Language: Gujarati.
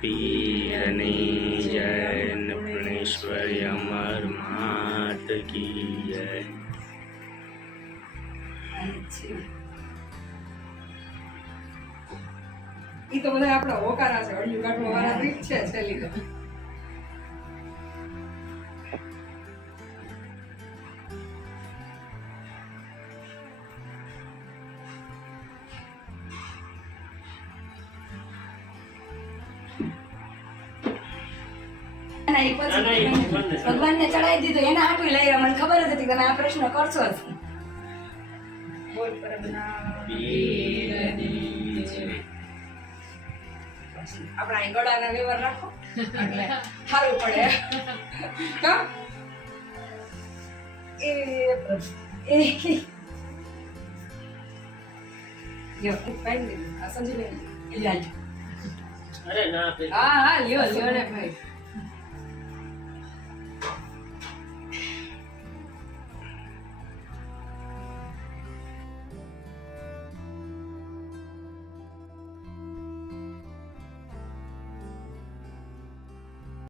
પીરની અમર માત કી જય ઈ તો બધા આપણા હોકારા છે અડિયું કાઢવા વાળા તો ઈ જ છે છેલ્લી ભગવાનને ચડાવી. દીધું. એના હાટું લઈ રહ્યા મને ખબર જ હતી તમે આ પ્રશ્ન કરશો જ. આપણા ગળાના વ્યવહાર રાખો. એટલે સારું પડે. હા? એ પ્રભુ. અરે ના હા હા લ્યો લ્યો ને ભાઈ.